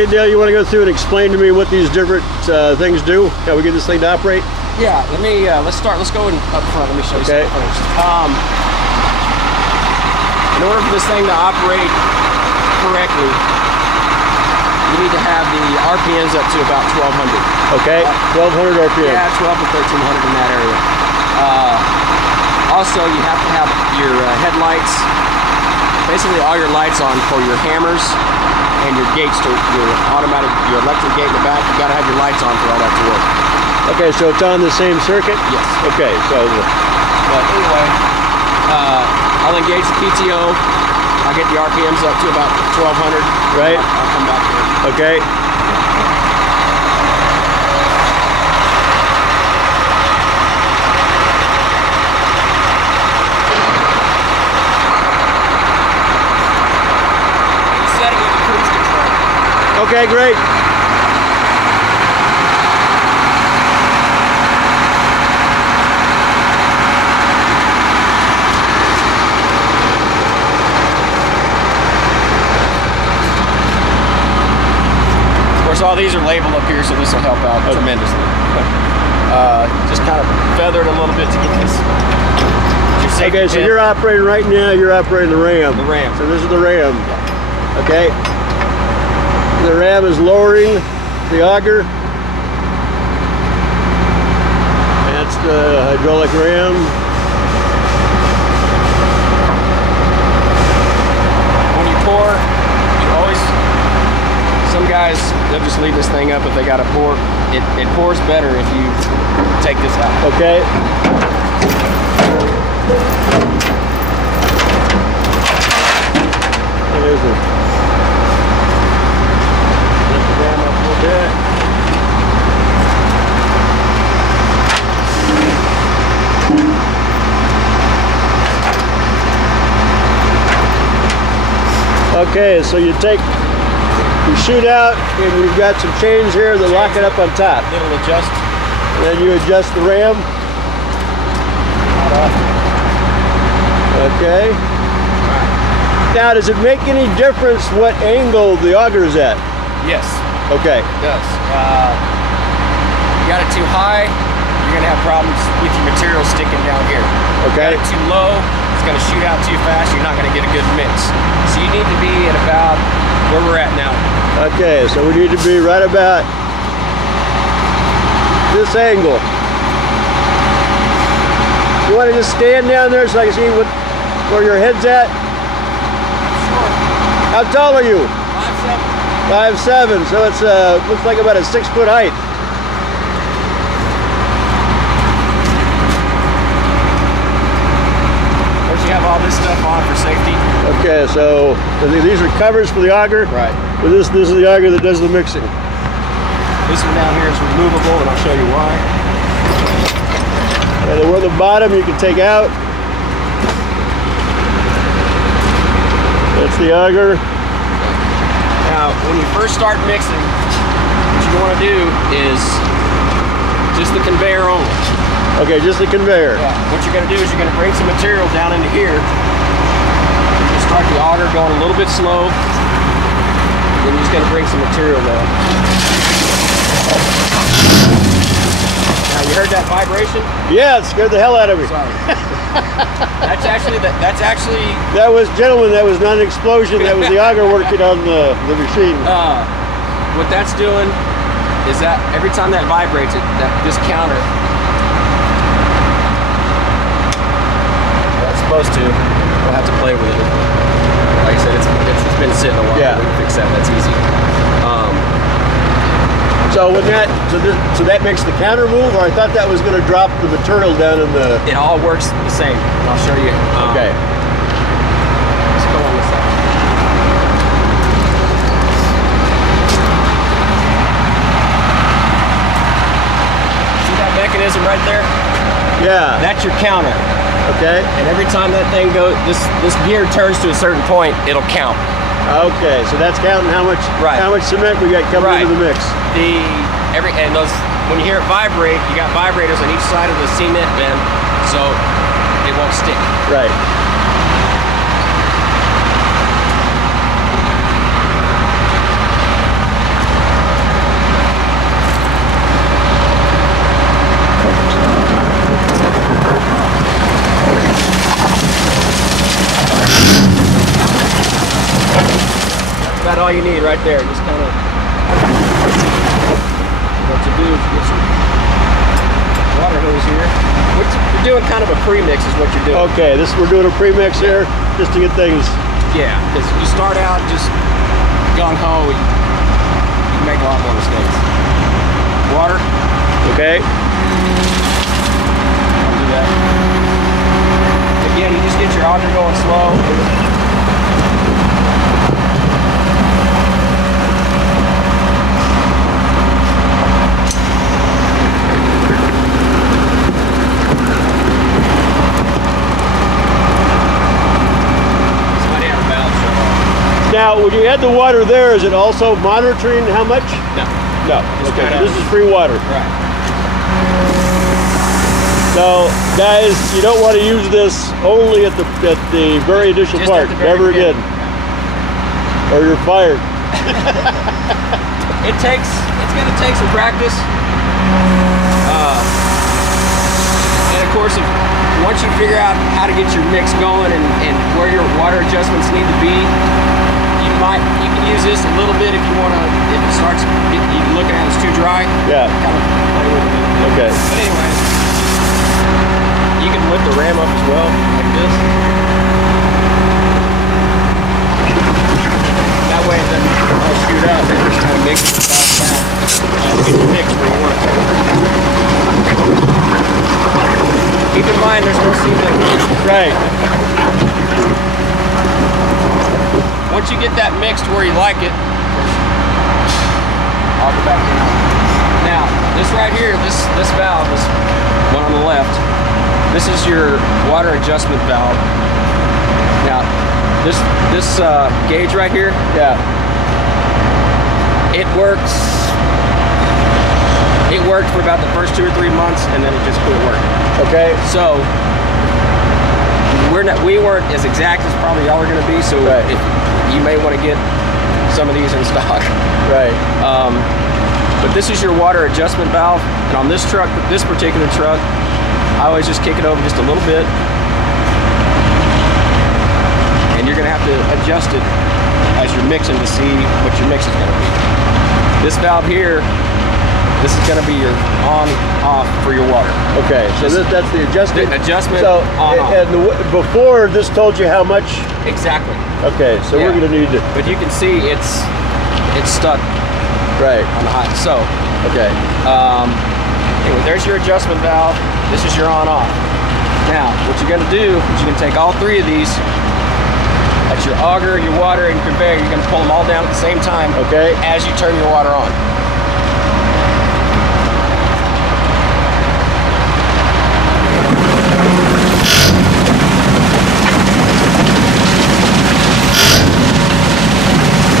Okay, Dale, you want to go through and explain to me what these different things do? How we get this thing to operate? Yeah, let's start. Let's go up front. Let me show you something first. In order for this thing to operate correctly, you need to have the RPMs up to about 1200. Okay, 1200 RPM. Yeah, 12 to 1300 in that area. Also, you have to have your headlights, basically all your lights on for your hammers and your gates, your electric gate in the back. You got to have your lights on for all that to work. Okay, so it's on the same circuit? Yes. Okay, so. But anyway, I'll engage the PTO. I'll get the RPMs up to about 1200. Right. I'll come back here. Okay. Set it with the cruise control. Okay, great. All these are labeled up here, so this will help out tremendously. Just kind of feather it a little bit to get this. Okay, so you're operating right now, you're operating the ram. The ram. So this is the ram. Okay. The ram is lowering the auger. That's the hydraulic ram. When you pour, you always, some guys, they'll just leave this thing up if they got to pour. It pours better if you take this out. Okay. There's it. Lift the ram up a little bit. Okay, so you shoot out, and you've got some chains here that lock it up on top. It'll adjust. And then you adjust the ram. Okay. Now, does it make any difference what angle the auger is at? Yes. Okay. It does. You got it too high, you're going to have problems with your material sticking down here. Okay. Got it too low, it's going to shoot out too fast, you're not going to get a good mix. So you need to be at about where we're at now. Okay, so we need to be right about this angle. You want to just stand down there so I can see where your head's at? Sure. How tall are you? 5'7". 5'7", so it's looks like about a 6 foot height. Of course, you have all this stuff on for safety. Okay, so these are covers for the auger. Right. But this is the auger that does the mixing. This one down here is removable, and I'll show you why. And the bottom you can take out. That's the auger. Now, when you first start mixing, what you want to do is just the conveyor only. Okay, just the conveyor. Yeah. What you're going to do is you're going to bring some material down into here. You start the auger going a little bit slow. Then you're just going to bring some material down. Now, you heard that vibration? Yeah, it scared the hell out of me. Sorry. That's actually. That was, gentlemen, that was not an explosion. That was the auger working on the machine. What that's doing is that every time that vibrates, this counter. That's supposed to. We'll have to play with it. Like I said, it's been sitting a while. Yeah. We can fix that. That's easy. So when so that makes the counter move, or I thought that was going to drop the material down in the. It all works the same. I'll show you. Okay. Let's go on this side. See that mechanism right there? Yeah. That's your counter. Okay. And every time that thing goes, this gear turns to a certain point, it'll count. Okay, so that's counting how much cement we got coming into the mix. When you hear it vibrate, you got vibrators on each side of the cement bin, so it won't stick. Right. all you need right there. Just kind of what you do is get some water hose here. You're doing kind of a pre-mix is what you're doing. Okay, we're doing a pre-mix here just to get things. Yeah, because you start out just gung-ho, you can make a lot more mistakes. Water. Okay. I'll do that. Again, you just get your auger going slow. Somebody had a valve shut off. Now, when you add the water there, is it also monitoring how much? No. No. Just Okay, kinda- this is free water. Right. So, guys, you don't want to use this only at the very initial Just part. at the very Never again, beginning. or you're fired. It's gonna take some practice. And of course, once you figure out how to get your mix going and where your water adjustments need to be, you can use this a little bit if you want to. If it starts you looking at it's too dry, Yeah. kind of play with it a little bit. Okay. But anyway, you can lift the ram up as well, like this. That way it doesn't all shoot out. It just kind of mixes it down. Get your mix where you want it. Keep in mind there's no ceiling. Right. Once you get that mixed where you like it, I'll go back down. Now, this right here, this valve, this one on the left, this is your water adjustment valve. Now, this gauge right here, Yeah. it worked for about the first 2 or 3 months, and then it just quit working. Okay. So we weren't as exact as probably y'all are going to be. So Right. you may want to get some of these in stock. Right. But this is your water adjustment valve, and on this truck, this particular truck, I always just kick it over just a little bit, and you're going to have to adjust it as you're mixing to see what your mix is going to be. This valve here, this is going to be your on-off for your water. Okay. So that's the adjustment. Adjustment So on-off. and before this told you how much. Exactly. Okay. So we're Yeah. going to need to. But you can see it's stuck Right. on the hot. So Okay. anyway, there's your adjustment valve. This is your on-off. Now, what you're going to do is you're going to take all three of these. That's your auger, your water, and your conveyor. You're going to pull them all down at the same time. Okay. As you turn your water on.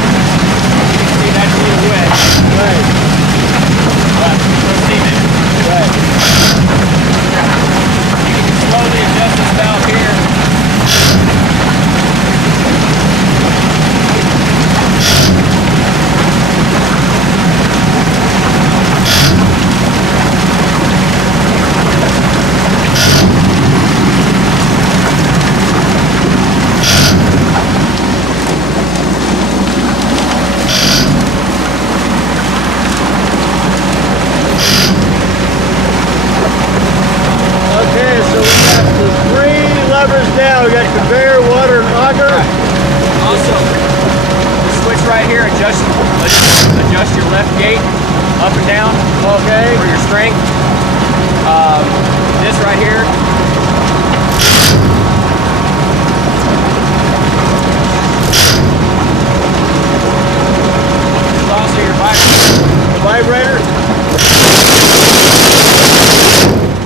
See, that's a little wet. Right. But proceed it. Right. You can slowly adjust this valve here. Okay. So we got the three levers now. We got conveyor, water, and auger. Also, the switch right here adjust your left gate up and down Okay. for your strength. This right here. This is also your The vibrator.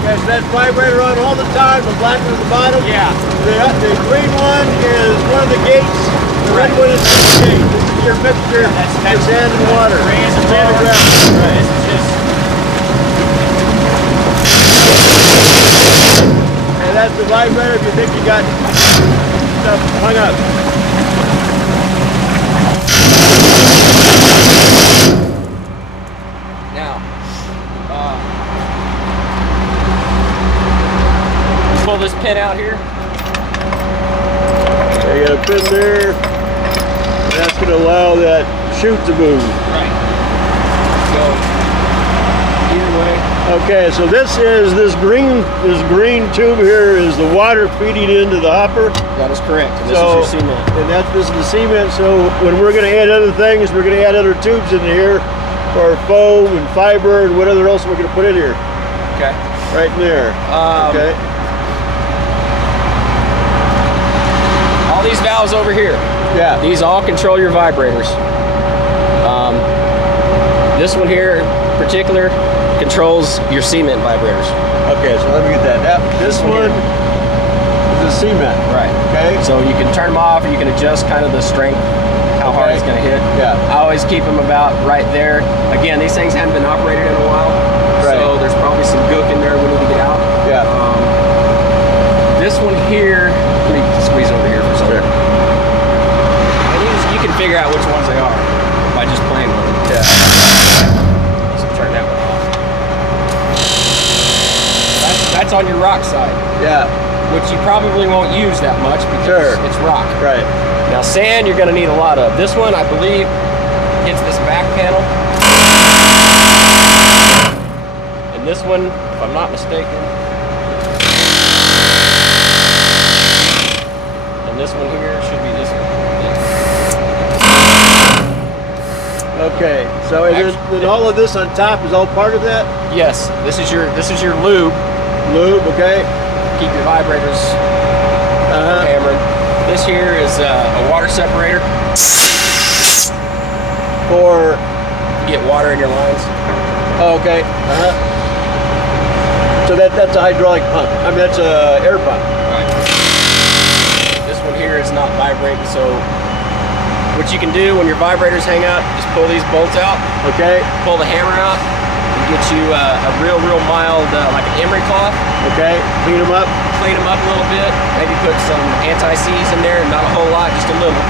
Okay. So that's vibrator on all the time. The black one at the bottom. Yeah. The green one is one of the gates. The red one is the gate. This is your mixture. That's of sand and water. raise and Sand and lower. gravel. Right. This is just And that's the vibrator if you think you got stuff hung up. now. Pull this pin out here. You got a pin there. That's going to allow that chute to move. Right. So either way. Okay, so this green tube here is the water feeding into the hopper. That is correct. And this So- is your cement. And this is the cement, so when we're gonna add other things, we're gonna add other tubes in here for foam and fiber and whatever else we're gonna put in here. Okay. Right in there. Okay. All these valves over here. Yeah. These all control your vibrators. This one here in particular controls your cement vibrators. Okay, so let me get that. This one is the cement. Right. Okay. So you can turn them off, or you can adjust kind of the strength, how hard Okay. it's going to hit. Yeah. I always keep them about right there. Again, these things haven't been operated in a while, Right. so there's probably some gook in there we need to get out. Yeah. This one here, let me squeeze over here for a second. Sure. And you can figure out which ones they are by just playing with them. Yeah. So turn that one off. That's on your rock side, Yeah. which you probably won't use that much because Sure. it's rock. Right. Now sand, you're going to need a lot of. This one, I believe, hits this back panel. And this one, if I'm not mistaken, and this one here should be this one. Okay. So then all of this on top is all part of that? Yes, this is your lube. Lube, okay. Keep your vibrators Uh-huh. hammered. This here is a water separator. For You get water in your lines. oh, okay. Uh-huh. So that's a hydraulic pump. I mean that's a air pump. Right. This one here is not vibrating, so what you can do when your vibrators hang out, just pull these bolts out, Okay. pull the hammer out, and get you a real mild, like an emery cloth. Okay. Clean them up. Clean them up a little bit, maybe put some anti-seize in there, not a whole lot, just a little,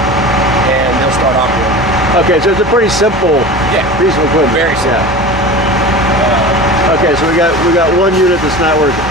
and they'll start operating. Okay, so it's a pretty simple Yeah, piece of equipment. very simple. Yeah. Okay, so we got one unit that's not working.